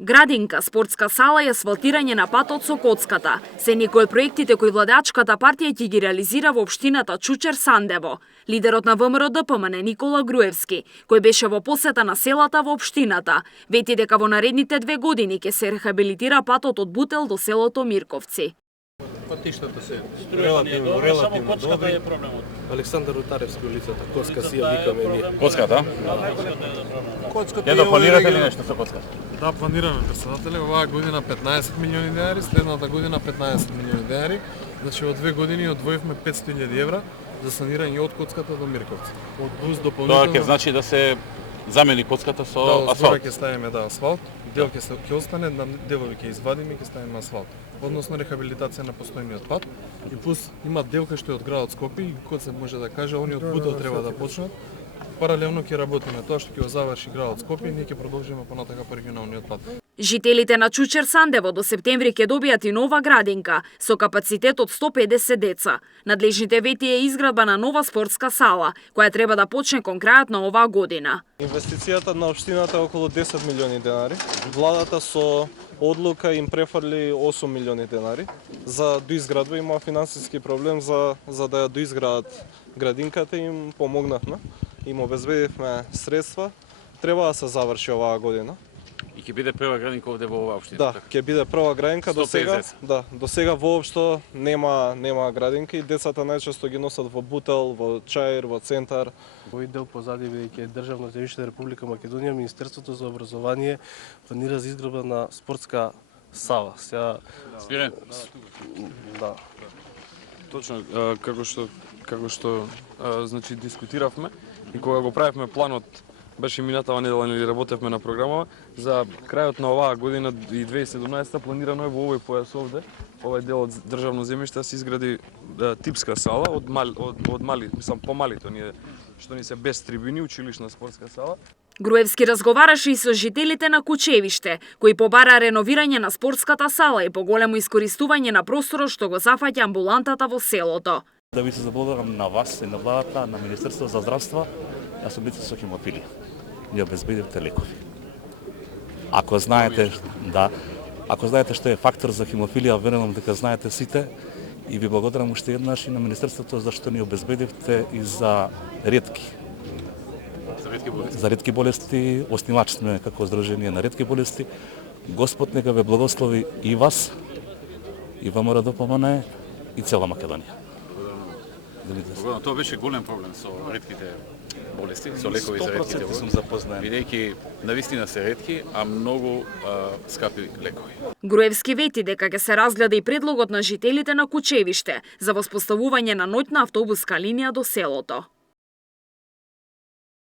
Градинка, спортска сала и асфалтирање на патот со коцката се некои од проектите кои владеачката партија ќе ги реализира во општината Чучер-Сандево. Лидерот на ВМРО-ДПМН Никола Груевски, кој беше во посета на селата во општината, вети дека во наредните 2 години ќе се рехабилитира патот од Бутел до селото Мирковци. Патиштата се релативно добри. Александар Рутаревски улицата, Коцка си ја викаме ние. Коцката? Коцката Ја да планирате ли нешто со коцката? Да, планираме, председателе, оваа година 15 милиони денари, следната година 15 милиони денари. Значи во 2 години одвоивме 500.000 евра за санирање од Коцката до Мирковци. Од плюс дополнително. Тоа ќе значи да се замени коцката со асфалт. асфалт. Ќе ставиме асфалт, дел ќе остане, делови ќе извадиме и ќе ставиме асфалт. Односно рехабилитација на постојниот пат и плюс има дел кој што е од градот Скопје и кој се може да каже они од Бутел треба да почнат. Паралелно ќе работиме тоа што ќе го заврши градот Скопје и ние ќе продолжиме понатака по регионалниот пат. Жителите на Чучер-Сандево до септември ќе добијат и нова градинка со капацитет од 150 деца. Надлежните вети е изградба на нова спортска сала, која треба да почне кон крајот на оваа година. Инвестицијата на општината е околу 10 милиони денари. Владата со одлука им префрли 8 милиони денари. За доизградба има финансиски проблем за да ја доизградат градинката, им помогнавме. Им обезбедивме средства. Треба да се заврши оваа година. И ќе биде прва градинка овде во оваа општина. Да, ќе биде прва градинка до сега. Да, до сега воопшто нема градинки. Децата најчесто ги носат во Бутел, во Чаир, во центар. Овој дел позади бидејќи е државно земјиште на Република Македонија, Министерството за образование планира за изградба на спортска сала. Сега Спирен? Да. Точно, како што значи дискутиравме и кога го правевме планот, беше минатава недела нели работевме на програма за крајот на оваа година и 2017 планирано е во овој појас овде, овој дел од државно земјиште да се изгради типска сала од мали, мислам помалите оние што ни се без трибини, училишна спортска сала. Груевски разговараше и со жителите на Кучевиште, кои побара реновирање на спортската сала и поголемо искористување на просторот што го зафаќа амбулантата во селото. Да ви се заблагодарам на вас и на владата, на Министерството за здравство, јас сум лице со хемофилија. Ни обезбедивте лекови. Ако знаете што е фактор за хемофилија, верувам дека знаете сите и ви благодарам уште еднаш и на Министерството зашто ни обезбедивте и за ретки. За ретки болести, оснивач сме како Здружение на ретки болести. Господ нека ве благослови и вас, и ВМРО-ДПМН и цела Македонија. Тоа беше голем проблем со ретките болести, со лекови за ретките болести. Сум запознаен. Бидејќи навистина се ретки, а многу скапи лекови. Груевски вети дека ќе се разгледа и предлогот на жителите на Кучевиште за воспоставување на ноќна автобуска линија до селото.